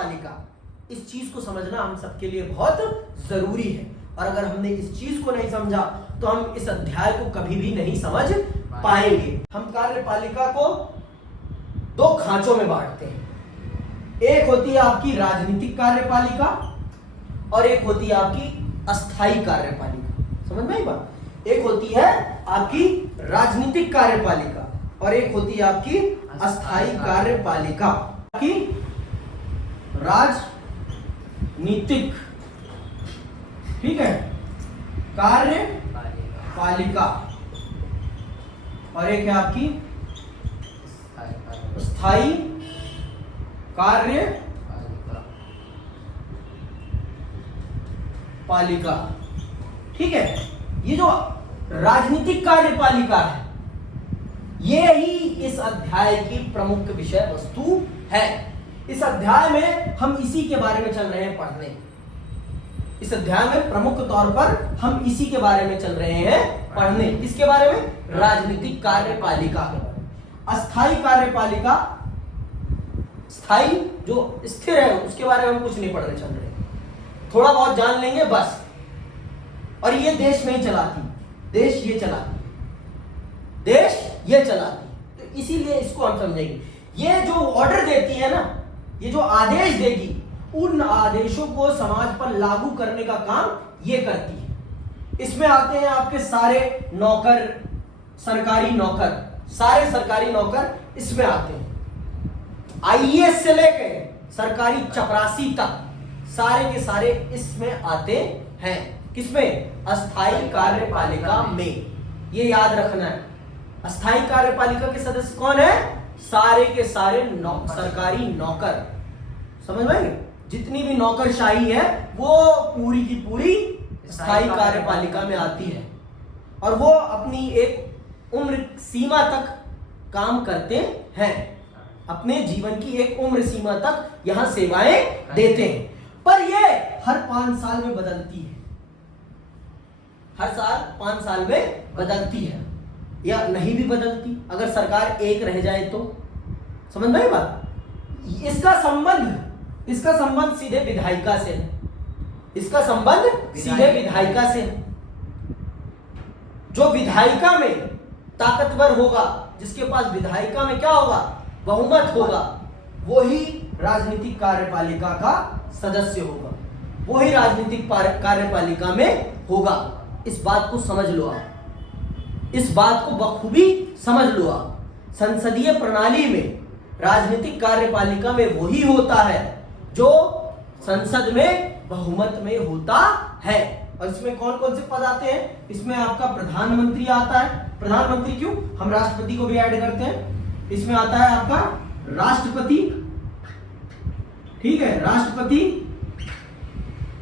कार्यपालिका, इस चीज को समझना हम सबके लिए बहुत जरूरी है। और अगर हमने इस चीज को नहीं समझा तो हम इस अध्याय को कभी भी नहीं समझ पाएंगे। हम कार्यपालिका को दो खांचों में बांटते हैं। एक होती है आपकी राजनीतिक कार्यपालिका और एक होती है आपकी अस्थायी कार्यपालिका। समझ में आई बात? एक होती है आपकी राजनीतिक कार्यपालिका और एक होती है आपकी अस्थायी कार्यपालिका। की राजनीतिक, ठीक है, कार्यपालिका और एक है आपकी स्थायी कार्यपालिका। ठीक है, ये जो राजनीतिक कार्यपालिका है ये ही इस अध्याय की प्रमुख विषय वस्तु है। इस अध्याय में हम इसी के बारे में चल रहे हैं पढ़ने। इस अध्याय में प्रमुख तौर पर हम इसी के बारे में चल रहे हैं पढ़ने। किसके बारे में? राजनीतिक कार्यपालिका के बारे में। अस्थायी कार्यपालिका, स्थायी जो स्थिर है उसके बारे में हम कुछ नहीं पढ़ने चल रहे, थोड़ा बहुत जान लेंगे बस। और ये देश नहीं चलाती, देश ये चलाती, देश ये चलाती। तो इसीलिए इसको हम समझेंगे। ये जो ऑर्डर देती है ना, ये जो आदेश देगी, उन आदेशों को समाज पर लागू करने का काम ये करती है। इसमें आते हैं आपके सारे नौकर, सरकारी नौकर, सारे सरकारी नौकर इसमें आते हैं। आईएएस से लेकर सरकारी चपरासी तक सारे के सारे इसमें आते हैं। किसमें? अस्थायी कार्यपालिका में। ये याद रखना है। अस्थायी कार्यपालिका के सदस्य कौन है? सारे के सारे सरकारी नौकर। समझ में? जितनी भी नौकरशाही है वो पूरी की पूरी स्थायी कार्यपालिका में आती है और वो अपनी एक उम्र सीमा तक काम करते हैं। अपने जीवन की एक उम्र सीमा तक यहां सेवाएं देते हैं। पर ये हर 5 साल में बदलती है। हर साल 5 साल में बदलती है या नहीं भी बदलती। अगर सरकार एक रह जाए तो, समझ में आई बात? इसका संबंध सीधे विधायिका से है। इसका संबंध सीधे विधायिका से है। जो विधायिका में ताकतवर होगा, जिसके पास विधायिका में क्या होगा? बहुमत होगा, वो ही राजनीतिक कार्यपालिका का सदस्य होगा, वो ही राजनीतिक कार्यपालिका में होगा। इस बात को समझ लो आप, इस बात को बखूबी समझ लो आप। संसदीय प्रणाली में राजनीतिक कार्यपालिका में वही होता है जो संसद में बहुमत में होता है। और इसमें कौन कौन से पद आते हैं? इसमें आपका प्रधानमंत्री आता है। प्रधानमंत्री क्यों? हम राष्ट्रपति को भी ऐड करते हैं। इसमें आता है आपका राष्ट्रपति, ठीक है, राष्ट्रपति।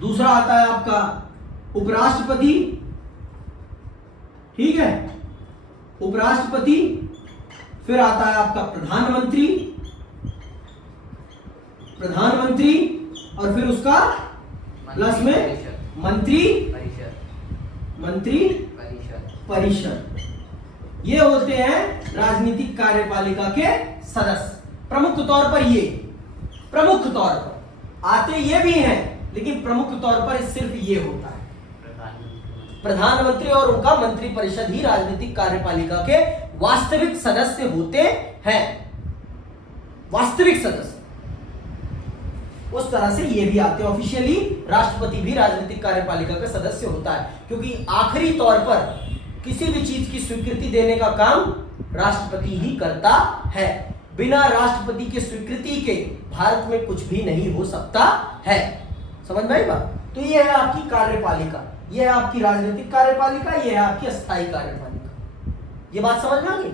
दूसरा आता है आपका उपराष्ट्रपति, ठीक है, उपराष्ट्रपति। फिर आता है आपका प्रधानमंत्री, प्रधानमंत्री, और फिर उसका प्लस में मंत्री परिषद। ये होते हैं राजनीतिक कार्यपालिका के सदस्य। प्रमुख तौर पर ये, प्रमुख तौर पर आते ये भी हैं, लेकिन प्रमुख तौर पर सिर्फ ये होता है प्रधानमंत्री और उनका मंत्री परिषद ही राजनीतिक कार्यपालिका के वास्तविक सदस्य होते हैं। वास्तविक सदस्य। उस तरह से ये भी आते हैं। ऑफिशियली राष्ट्रपति भी राजनीतिक कार्यपालिका का सदस्य होता है, क्योंकि आखिरी तौर पर किसी भी चीज की स्वीकृति देने का काम राष्ट्रपति ही करता है। बिना राष्ट्रपति की स्वीकृति के भारत में कुछ भी नहीं हो सकता है। समझ में आई बात? तो ये है आपकी कार्यपालिका, ये है आपकी राजनीतिक कार्यपालिका, ये है आपकी अस्थायी कार्यपालिका। ये बात समझ में आ गई?